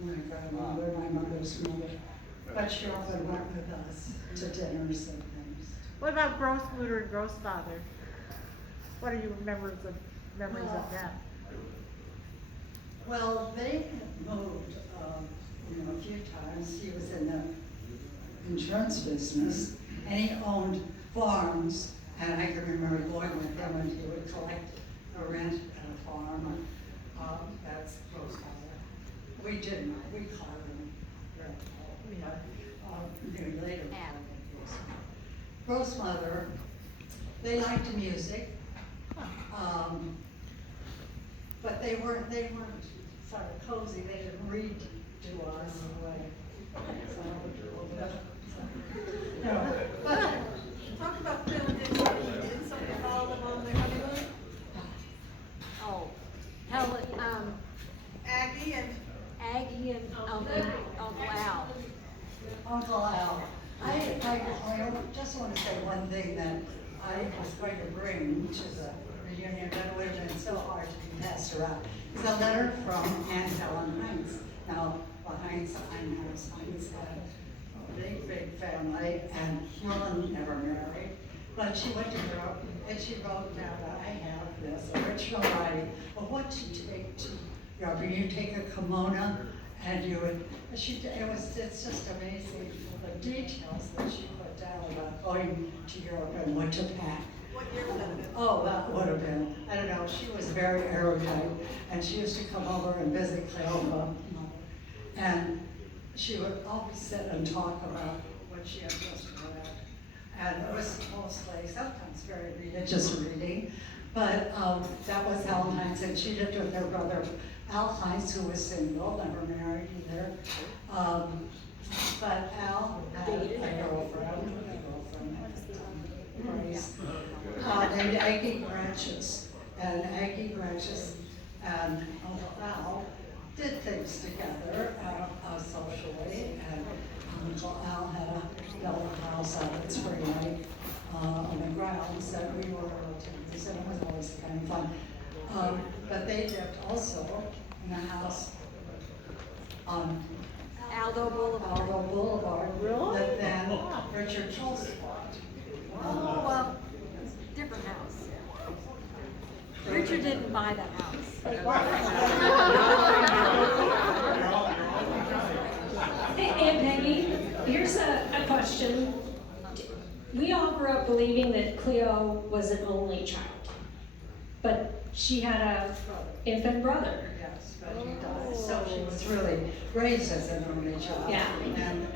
my grandmother, my mother's mother. But she often went with us to dinners and things. What about grossmother and grossfather? What are your memories of them? Well, they had moved, a few times. He was in the insurance business, and he owned farms. And I can remember going with him, and he would collect a rent at a farm. That's grossfather. We didn't. We called him grandpa. But later. Grossmother. They liked music. But they weren't sort of cozy. They didn't read to us but Talk about Bill and did somebody follow them on their honeymoon? Oh, Helen, Aggie and Aggie and Uncle Al. Uncle Al. I just want to say one thing that I was going to bring to the reunion, but it would have been so hard to be passed around. It's a letter from Aunt Helen Heinz. Now, Heinz had a big family, and Helen never married. But she went to Europe, and she wrote down that I have this original writing of what you take to Europe. And you take a kimono, and you would, it's just amazing the details that she put down about going to Europe and what to pack. what year would that have been? Oh, that would have been, I don't know, she was very erudite, and she used to come over and visit Cleopa. And she would always sit and talk about what she had just read. And it was mostly, sometimes very religious reading, but that was Al Heinz, and she lived with her brother Al Heinz, who was single, never married either. But Al had a girlfriend at the time, Grace, named Aggie Gratches. And Aggie Gratches and Uncle Al did things together socially. And Uncle Al had a little house out at Spring Lake on the grounds that we were relatives, and it was always kind of fun. But they lived also in a house on Aldo Boulevard. Really? That then Richard Schultz bought. Oh, well, different house. Richard didn't buy the Hey, Peggy, here's a question. We all grew up believing that Cleo was an only child, but she had a infant brother. Yes, but he died. So she was really raised as an only child. Yeah.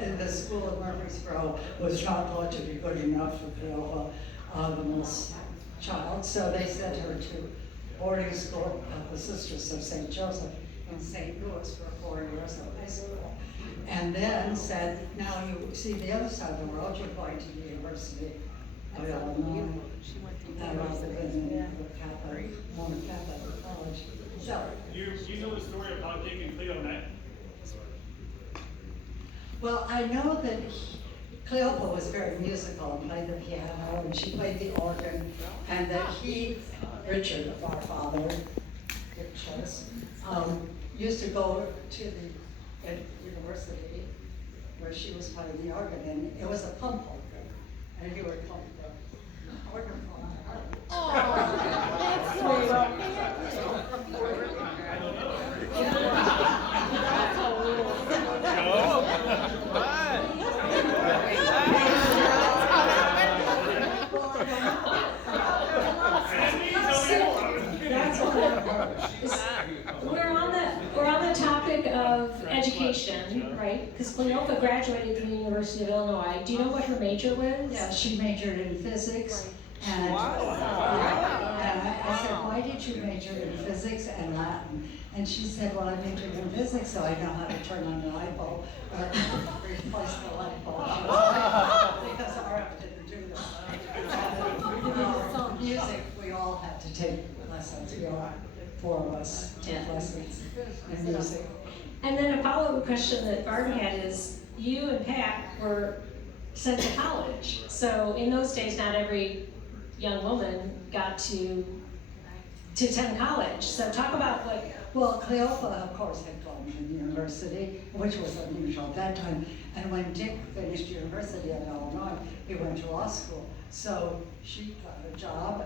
And the school of Murfreesboro was not thought to be good enough for Cleo, the most child. So they sent her to boarding school at the Sisters of St. Joseph in St. Louis for 4 years of high school. And then said, now you see the other side of the world, you're going to the University of Illinois. Rather than the Catholic, more Catholic college. So. You know the story of how Dick and Cleo met? Well, I know that Cleopa was very musical and played the piano, and she played the organ, and that Richard, our father, used to go to the university where she was playing the organ, and it was a pump organ, and he would pump the organ for her. That's We're on the topic of education, right? Because Cleopa graduated from the University of Illinois. Do you know what her major was? Yeah, she majored in physics, and, and I said, why did you major in physics and Latin? And she said, well, I majored in physics, so I know how to turn on the light bulb, or replace the light bulb. Because RF didn't do that. Music, we all had to take lessons. We all, 4 of us took lessons in music. And then a follow-up question that Barb had is, you and Pat were sent to college. So in those days, not every young woman got to attend college. So talk about Well, Cleopa, of course, had gone to university, which was unusual at that time. And when Dick finished university in Illinois, he went to law school. So she got a job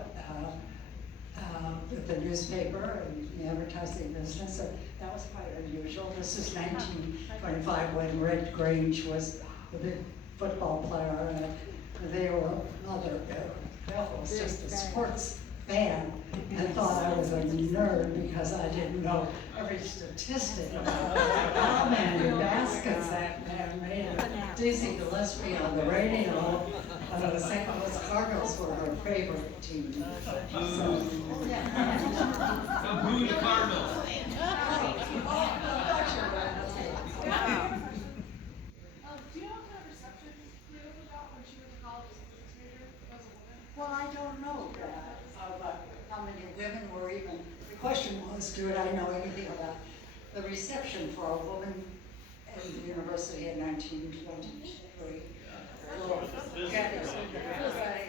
with the newspaper and the advertising business. And that was quite unusual. This is 1925 when Red Grange was the big football player, and they were another. That was just a sports fan, and thought I was a nerd because I didn't know every statistic about how many baskets that man made. Dizzy Gillespie on the radio, the St. Louis Cardinals were her favorite team. So, yeah. So who's Cardinals? Do you know what kind of reception Cleo got when she went to college as a business major as a woman? Well, I don't know that, about how many women were even, the question was, do I know anything about the reception for a woman in the university in 1923? Getting everybody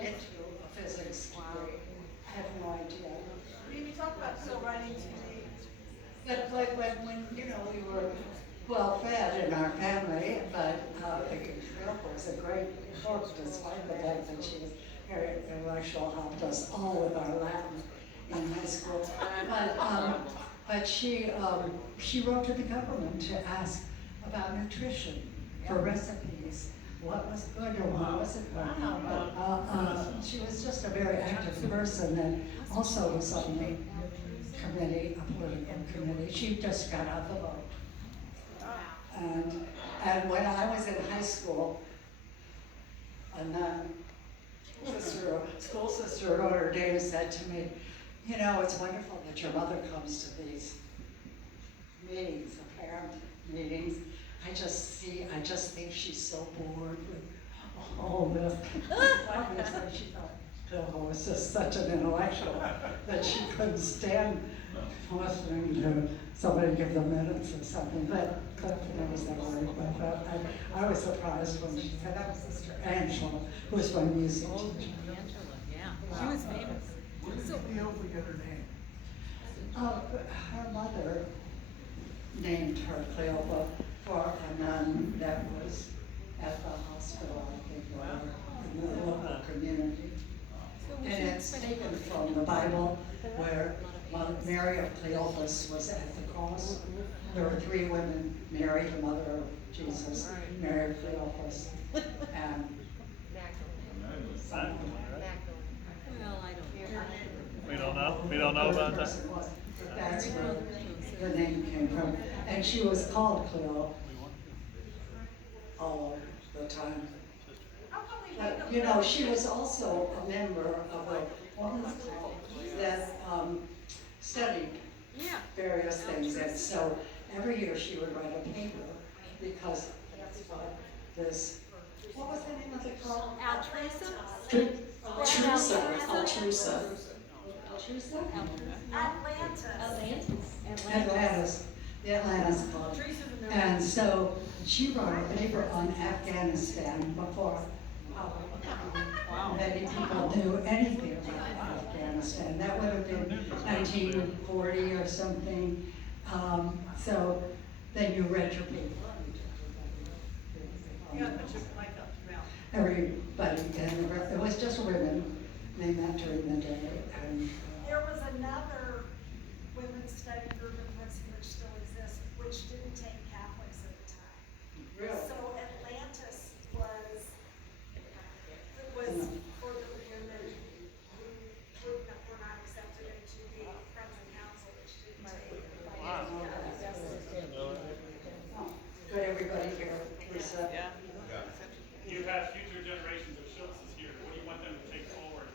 into a physics degree. I have no idea. You talk about still writing TV. But like when you know, we were well fed in our family, but Phil was a great cook despite the fact that she was very intellectual, helped us all with our Latin in high school. But she wrote to the government to ask about nutrition for recipes. What was good or what wasn't good. She was just a very active person and also was on the committee, a political committee. She just got out the vote. And when I was in high school, a nun, school sister at Notre Dame said to me, you know, it's wonderful that your mother comes to these meetings, the parent meetings. I just think she's so bored with all this. Obviously, she thought Phil was just such an intellectual that she couldn't stand listening to somebody give the minutes or something. But I was never worried about that. I was surprised when she said that was Sister Angela, who was my music teacher. She was famous. So, you hopefully get her name. Her mother named her Cleopa for a nun that was at the hospital, I think, or in the local community. And it's taken from the Bible where Mary of Cleophas was at the cross. There were three women, Mary, the mother of Jesus, Mary of Cleophas, and Well, I don't know. We don't know? We don't know about that? But that's where the name came from. And she was called Cleo all the time. But, you know, she was also a member of a women's club that studied various things. And so every year she would write a paper because that's what this, what was the name of the club? Altrusa? Altrusa. Atlantis, the Atlantis Club. And so she wrote a paper on Afghanistan before many people knew anything about Afghanistan. That would have been 1940 or something. So then you read your paper. Everybody, and it was just women. They met during the day. And, there was another women's study group in Princeton which still exists, which didn't take Catholics at the time. Really? So Atlantis was for the women who were not accepted into the Friends and Council, which didn't take. Good, everybody here, Lisa. You have future generations of Schultzes here. What do you want them to take forward?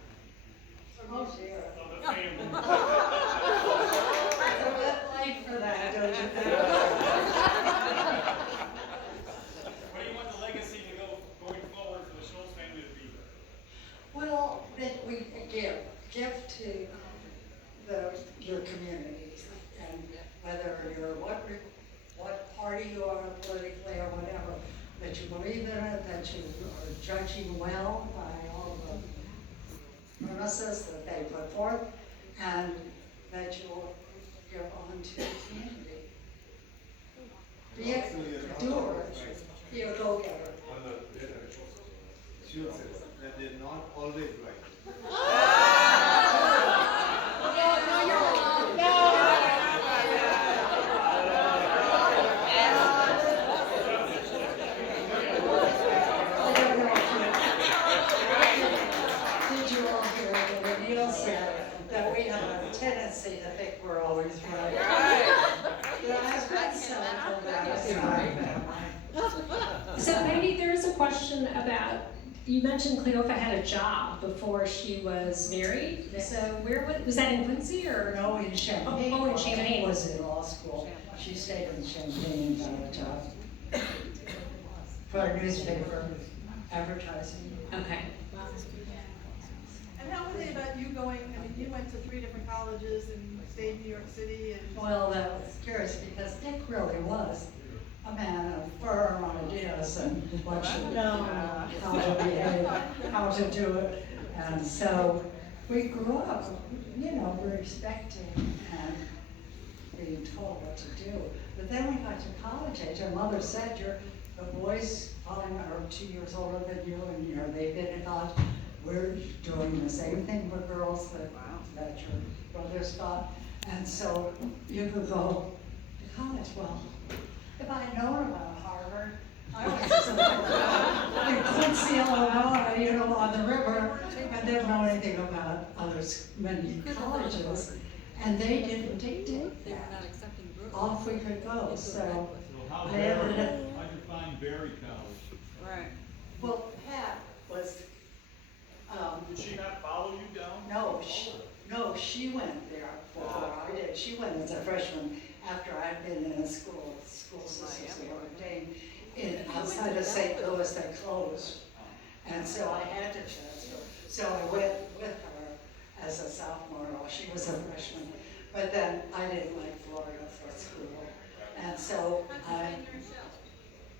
Oh, dear. Of the family? It's a bit late for that, don't you think? What do you want the legacy to go going forward for the Schultz family to be? Well, that we give to your communities, and whether you're what party you are politically or whatever, that you believe in it, that you are judging well by all the premises that they put forth, and that you give on to the community. Be a doer, be a go-getter. She says that they're not always right. Did you all hear that Neil said that we have a tendency to think we're always right? Yeah, I've been cynical about it in my family. So maybe there is a question about, you mentioned Cleopa had a job before she was married. Yes. So was that in Quincy or? No, in Champaign. Oh, in Champaign. Was in law school. She stayed in Champaign and got a job. For a newspaper, advertising. Okay. And how were they about you going, I mean, you went to 3 different colleges and stayed in New York City and. Well, that was curious because Dick really was a man of firm ideas and what should know, how to behave, how to do it. And so we grew up, you know, respecting and being told what to do. But then we got to college age. Our mother said, the boys following are 2 years older than you, and they've been in college. We're doing the same thing with girls that your brothers got. And so you could go to college. Well, if I had known about Harvard, I went to in Quincy, Illinois, you know, on the river, and didn't know anything about many colleges. And they didn't dictate They were not that. accepting girls. Off we could go, so. So how'd I ended up, you find Berry College? Right. well, Pat was, Did she not follow you down? no, she went there before I did. She went as a freshman after I'd been in a school systems that were ordained outside of St. Louis, they closed. And so I had to transfer. So I went with her as a sophomore, while she was a freshman. But then I didn't like Florida for school. And so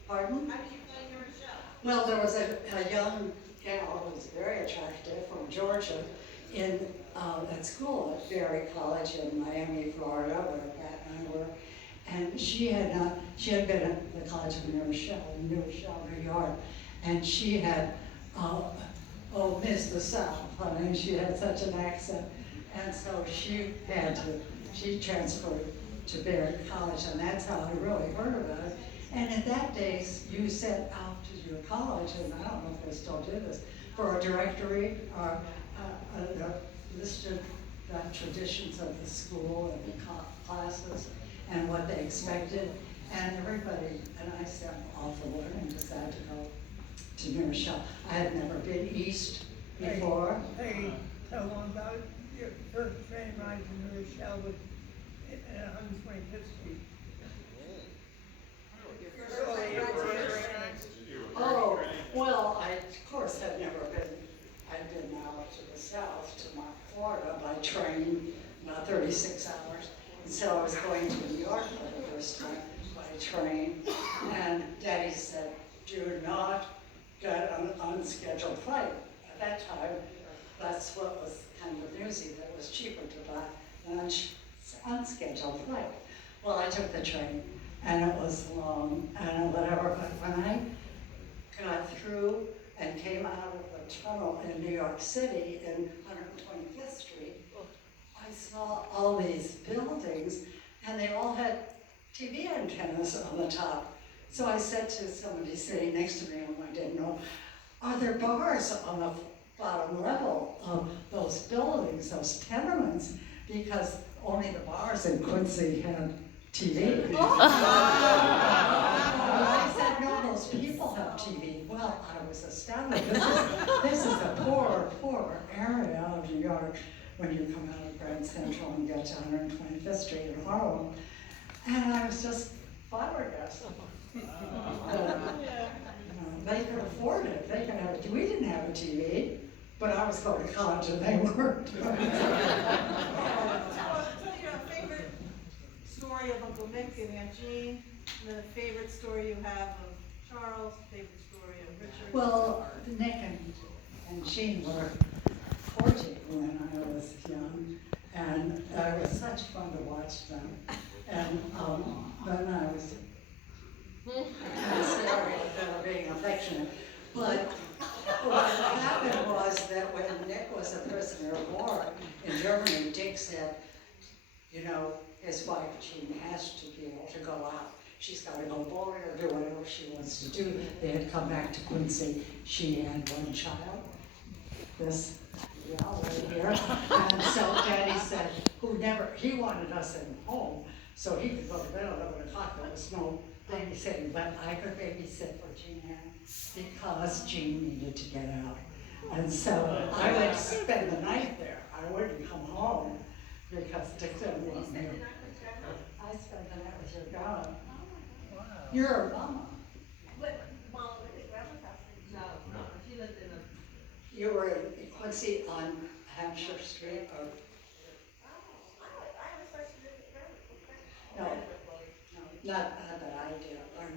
pardon? How did you find your Michelle? Well, there was a young gal who was very attractive from Georgia at school at Berry College in Miami, Florida, where Pat and I were. And she had been at the College of New Rochelle, New York, and she had, missed the South, and she had such an accent. And so she transferred to Berry College, and that's how I really heard about it. And in that days, you sent out to your college, and I don't know if they still do this, for a directory or listed the traditions of the school and the classes and what they expected. And everybody, and I sent off a learning decided to go to New Rochelle. I had never been east before. Hey, tell them about your first train ride to New Rochelle with 125th Street. Oh, well, I, of course, had never been, I'd been out to the south, to Florida by train, about 36 hours. And so I was going to New York for the first time by train. And Daddy said, do not get an unscheduled flight. At that time, that's what was kind of newsy, that it was cheaper to buy an unscheduled flight. Well, I took the train, and it was long and whatever, but when I got through and came out of the tunnel in New York City in 125th Street, I saw all these buildings, and they all had TV antennas on the top. So I said to somebody sitting next to me, whom I didn't know, are there bars on the bottom level of those buildings, those tenements? Because only the bars in Quincy had TV. I said, no, those people have TV. Well, I was astounded. This is a poor area of New York when you come out of Grand Central and get to 125th Street in Harlem. And I was just flabbergasted. They could afford it. They could have it. We didn't have a TV, but I was going to college and they weren't. Tell your favorite story of Uncle Mick and Aunt Jean, and then a favorite story you have of Charles, favorite story of Richard. Well, Nick and Jean were courting when I was young, And it was such fun to watch them. And then I was kind of scary instead of being affectionate. But what happened was that when Nick was a prisoner of war in Germany, Dick said, you know, his wife, Jean, has to be able to go out. She's got to go bowling or do whatever she wants to do. They had come back to Quincy. She had one child, this, right here. And so Daddy said, he wanted us in home, so he could go to bed at 11 o'clock. There was no babysitting, but I could babysit for Jean because Jean needed to get out. And so I would spend the night there. I wouldn't come home because Dick didn't want me. I spent the night with your God. Your mama. No, she lived in a. You were in Quincy on Hampshire Street or? No, not that I did. Our